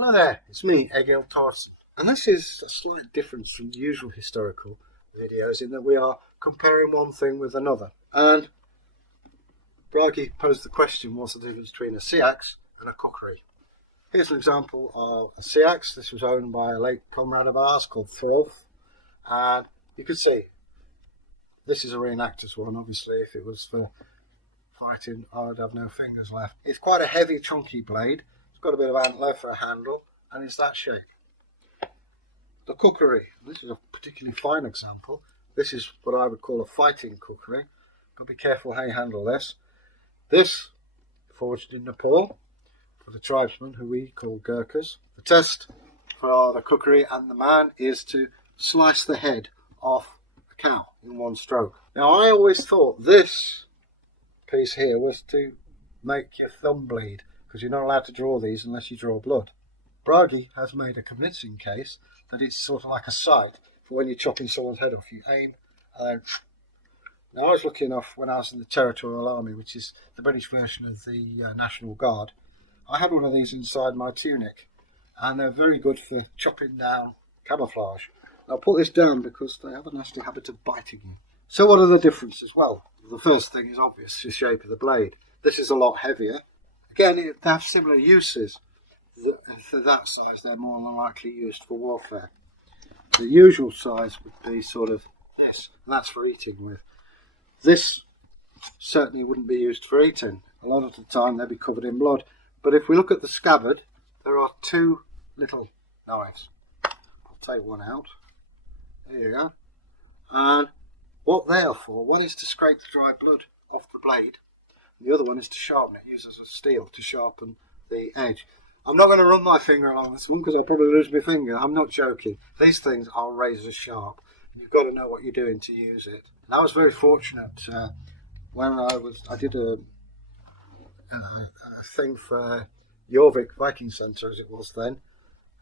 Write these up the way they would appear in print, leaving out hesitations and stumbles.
Hello there, it's me, Egil Thorsson, and this is a slight difference from the usual historical videos in that we are comparing one thing with another. And Bragi posed the question, what's the difference between a Seax and a Kukri? Here's an example of a Seax. This was owned by a late comrade of ours called Thorkelsson, and you can see this is a reenactor's one. Obviously, if it was for fighting, I would have no fingers left. It's quite a heavy, chunky blade. It's got a bit of antler for a handle, and it's that shape. The Kukri, this is a particularly fine example. This is what I would call a fighting Kukri. Got to be careful how you handle this. This, forged in Nepal, for the tribesmen who we call Gurkhas. The test for the Kukri and the man is to slice the head off a cow in one stroke. Now, I always thought this piece here was to make your thumb bleed, because you're not allowed to draw these unless you draw blood. Bragi has made a convincing case that it's sort of like a sight for when you're chopping someone's head off. You aim and then... Now, I was lucky enough when I was in the Territorial Army, which is the British version of the National Guard. I had one of these inside my tunic, and they're very good for chopping down camouflage. I'll put this down because they have a nasty habit of biting you. So what are the differences? Well, the first thing is obvious, the shape of the blade. This is a lot heavier. Again, they have similar uses. For that size, they're more than likely used for warfare. The usual size would be sort of this, and that's for eating with. This certainly wouldn't be used for eating. A lot of the time they'd be covered in blood. But if we look at the scabbard, there are two little knives. I'll take one out. There you go. And what they are for, one is to scrape the dry blood off the blade. The other one is to sharpen it, uses a steel to sharpen the edge. I'm not going to run my finger along this one because I'll probably lose my finger. I'm not joking. These things are razor sharp. You've got to know what you're doing to use it. And I was very fortunate when I did a thing for Jorvik Viking Centre, as it was then,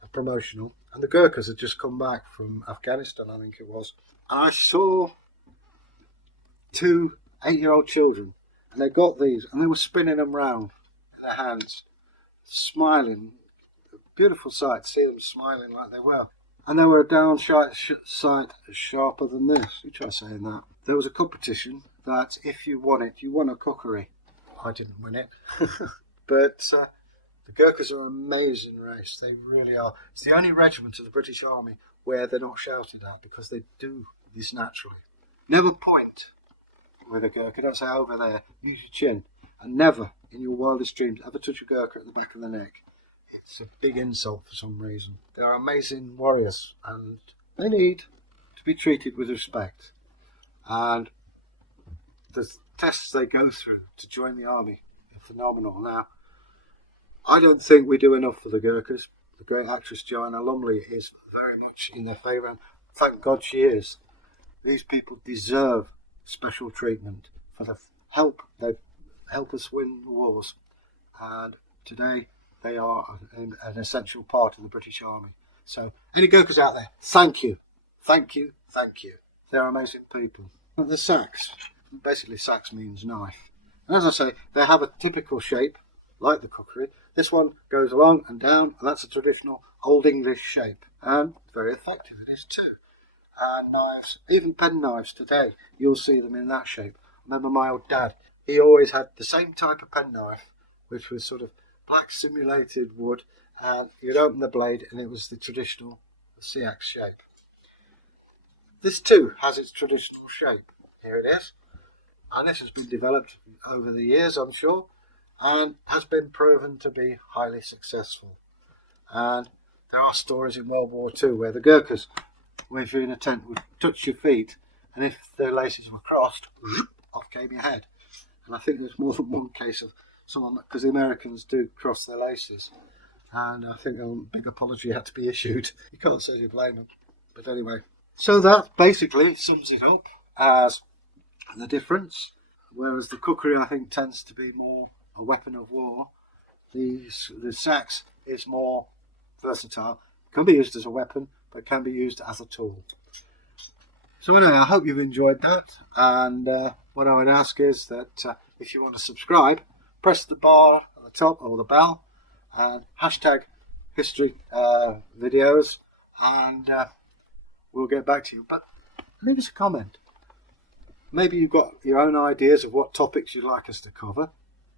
a promotional. And the Gurkhas had just come back from Afghanistan, I think it was. And I saw two 8-year-old children, and they got these, and they were spinning them round in their hands, smiling. Beautiful sight to see them smiling like they were. And they were a down sight sharper than this. You try saying that. There was a competition that if you won it, you won a Kukri. I didn't win it. But the Gurkhas are an amazing race. They really are. It's the only regiment of the British Army where they're not shouted at, because they do this naturally. Never point with a Gurkha. Don't say over there. Use your chin. And never, in your wildest dreams, ever touch a Gurkha at the back of the neck. It's a big insult for some reason. They're amazing warriors, and they need to be treated with respect. And the tests they go through to join the army are phenomenal. Now, I don't think we do enough for the Gurkhas. The great actress Joanna Lumley is very much in their favour, and thank God she is. These people deserve special treatment for the help they help us win the wars, and today they are an essential part of the British Army. So, any Gurkhas out there, thank you. Thank you, thank you. They're amazing people. The Sax, basically Sax means knife. And as I say, they have a typical shape, like the Kukri. This one goes along and down, and that's a traditional Old English shape. And very effective it is too. And knives, even pen knives today, you'll see them in that shape. I remember my old dad, he always had the same type of pen knife, which was sort of black simulated wood, and you'd open the blade and it was the traditional Seax shape. This too has its traditional shape. Here it is, and this has been developed over the years, I'm sure, and has been proven to be highly successful. And there are stories in World War II where the Gurkhas, if you're in a tent, would touch your feet, and if their laces were crossed, off came your head. And I think there's more than one case of someone, because the Americans do cross their laces, and I think a big apology had to be issued. You can't say you blame them, but anyway. So that basically sums it up as the difference. Whereas the Kukri, I think, tends to be more a weapon of war. The Sax is more versatile. Can be used as a weapon, but can be used as a tool. So anyway, I hope you've enjoyed that. And what I would ask is that if you want to subscribe, press the bar at the top or the bell, and hashtag history videos, and we'll get back to you. But leave us a comment. Maybe you've got your own ideas of what topics you'd like us to cover.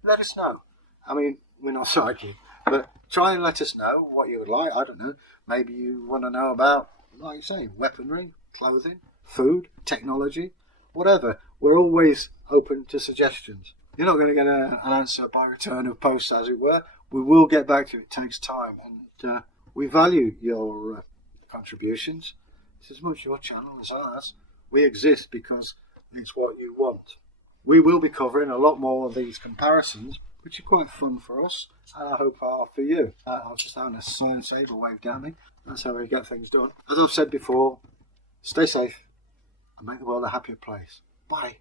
Let us know. I mean, we're not psychic, but try and let us know what you would like. I don't know. Maybe you want to know about, like you say, weaponry, clothing, food, technology, whatever. We're always open to suggestions. You're not going to get an answer by return of post, as it were. We will get back to it. It takes time, and we value your contributions. It's as much your channel as ours. We exist because it's what you want. We will be covering a lot more of these comparisons, which are quite fun for us, and I hope are for you. I'll just having a sign saver wave down me. That's how we get things done. As I've said before, stay safe and make the world a happier place. Bye.